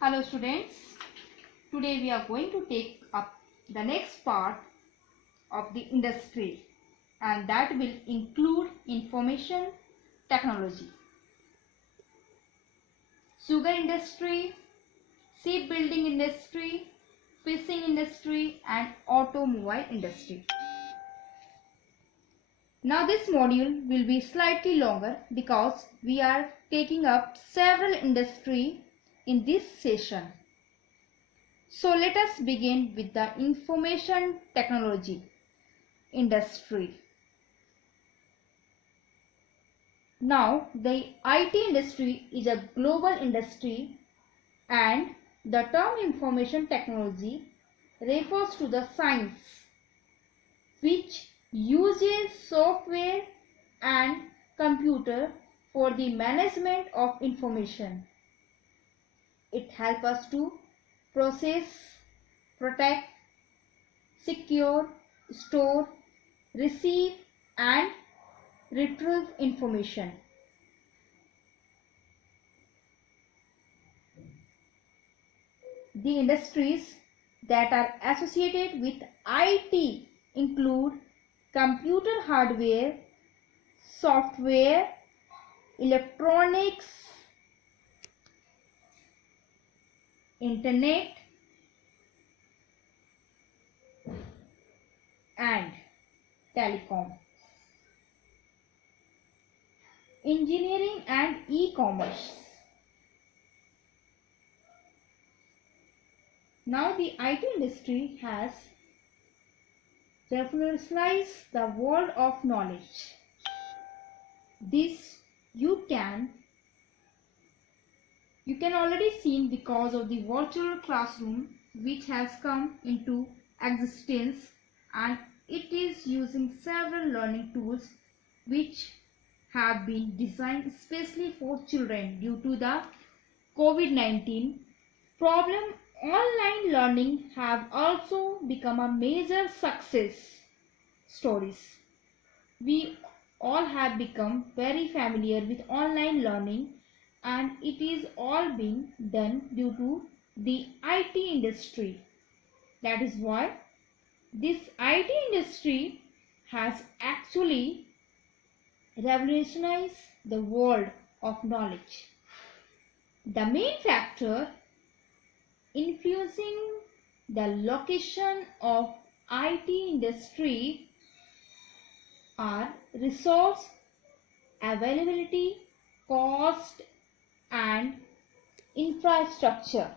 Hello students, today we are going to take up the next part of the industry, and that will include information technology, sugar industry, shipbuilding industry, fishing industry and automobile industry. Now this module will be slightly longer because we are taking up several industries in this session. So let us begin with the information technology industry. Now the IT industry is a global industry, and the term information technology refers to the science which uses software and computer for the management of information. It helps us to process, protect, secure, store, receive and retrieve information. The industries that are associated with IT include computer hardware, software, electronics, internet and telecom, engineering and e-commerce. Now the IT industry has revolutionized the world of knowledge. This you can already see because of the virtual classroom which has come into existence, and it is using several learning tools which have been designed especially for children. Due to the COVID-19 problem, online learning have also become a major success stories. We all have become very familiar with online learning, and it is all being done due to the IT industry. That is why this IT industry has actually revolutionized the world of knowledge. The main factor influencing the location of IT industry are resource availability, cost and infrastructure.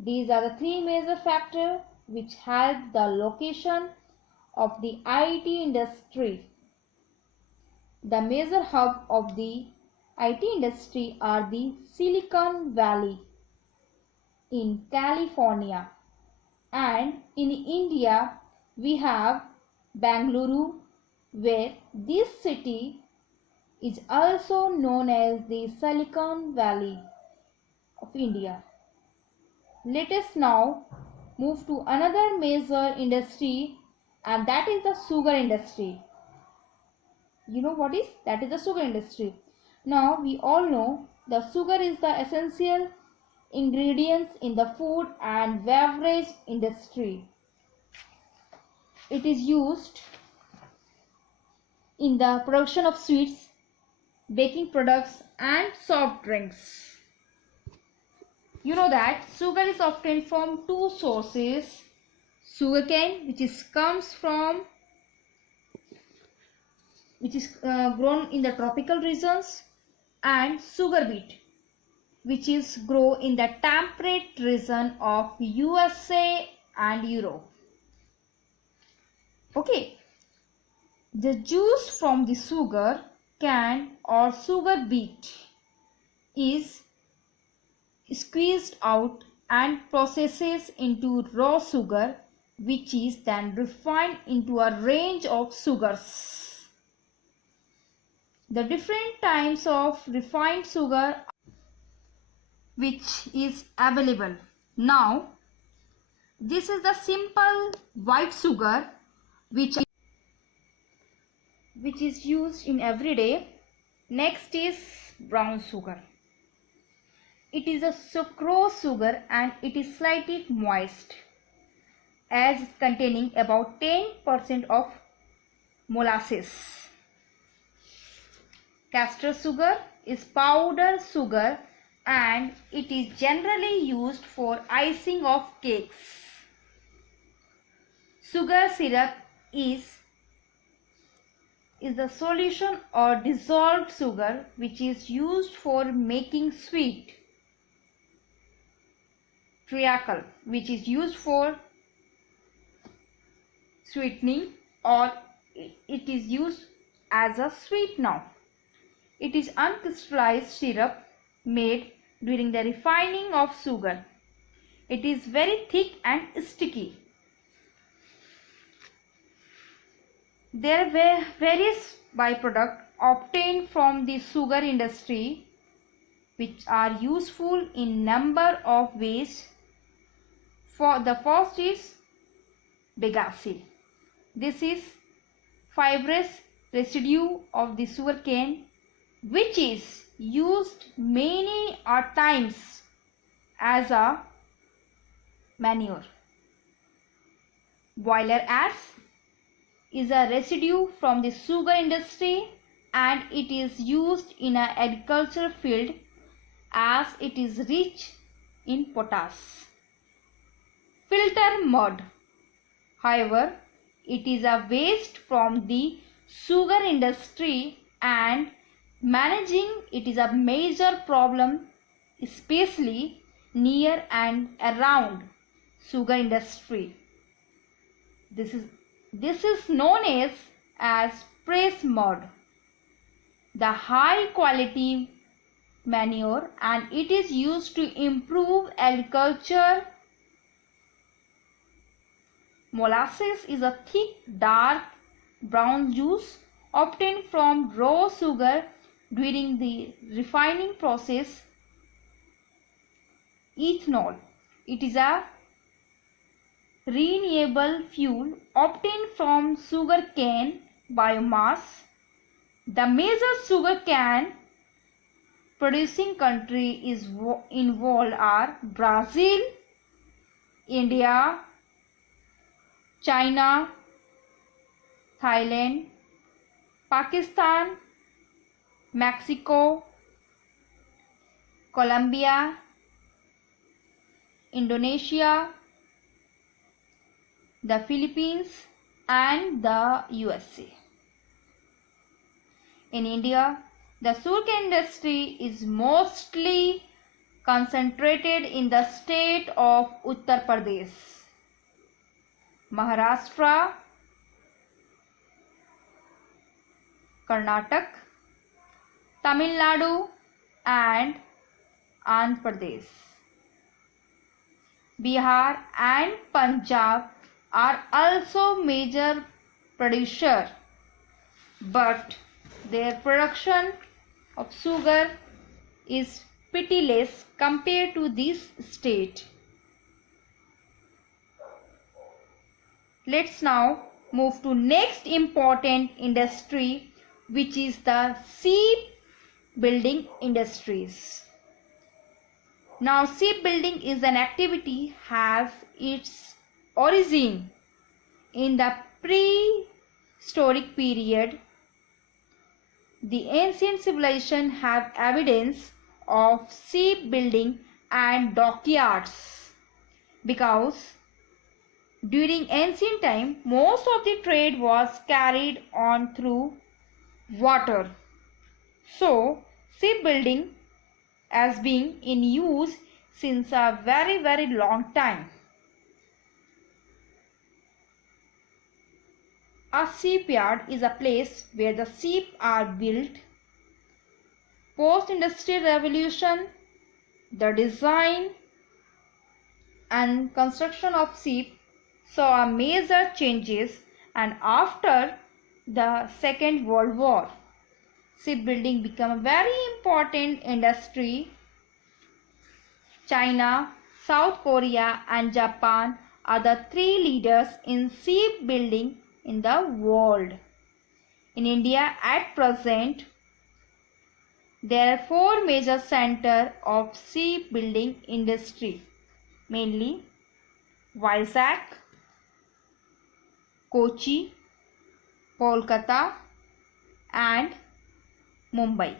These are the three major factors which help the location of the IT industry. The major hub of the IT industry are the Silicon Valley in California, and in India we have Bangalore, where this city is also known as the Silicon Valley of India. Let us now move to another major industry, and that is the sugar industry. You know what is? That is the sugar industry. Now we all know the sugar is the essential ingredients in the food and beverage industry. It is used in the production of sweets, baking products and soft drinks. You know that sugar is obtained from two sources: sugarcane, which is grown in the tropical regions, and sugar beet, which is grown in the temperate region of USA and Europe. Okay, the juice from the sugar cane or sugar beet is squeezed out and processed into raw sugar, which is then refined into a range of sugars. The different types of refined sugar which is available. Now this is the simple white sugar which is used in everyday. Next is brown sugar. It is a sucrose sugar and it is slightly moist, as containing about 10% of molasses. Castor sugar is powder sugar and it is generally used for icing of cakes. Sugar syrup is the solution or dissolved sugar which is used for making sweet. Treacle, which is used for sweetening, or it is used as a sweetener. It is uncrystallized syrup made during the refining of sugar. It is very thick and sticky. There were various byproducts obtained from the sugar industry which are useful in number of ways. For the first is bagasse. This is fibrous residue of the sugarcane which is used many times as a manure. Boiler ash is a residue from the sugar industry and it is used in an agricultural field as it is rich in potash. Filter mud, however, it is a waste from the sugar industry and managing it is a major problem, especially near and around sugar industry. This is known as press mud, the high quality manure, and it is used to improve agriculture. Molasses is a thick dark brown juice obtained from raw sugar during the refining process. Ethanol, it is a renewable fuel obtained from sugarcane biomass. The major sugarcane producing countries involved are Brazil, India, China, Thailand, Pakistan, Mexico, Colombia, Indonesia, the Philippines, and the USA. In India, the sugarcane industry is mostly concentrated in the state of Uttar Pradesh, Maharashtra, Karnataka, Tamil Nadu, and Andhra Pradesh. Bihar and Punjab are also major producers, but their production of sugar is pretty less compared to this state. Let's now move to next important industry, which is the shipbuilding industries. Now, shipbuilding is an activity has its origin in the prehistoric period. The ancient civilization have evidence of shipbuilding and dockyards because during ancient time most of the trade was carried on through water. So, shipbuilding has been in use since a very long time. A shipyard is a place where the ships are built. Post-industrial revolution, the design and construction of ships saw major changes, and after the Second World War, shipbuilding became a very important industry. China, South Korea, and Japan are the three leaders in shipbuilding in the world. In India at present, There are four major centers of shipbuilding industry, mainly Vizag, Kochi, Kolkata and Mumbai.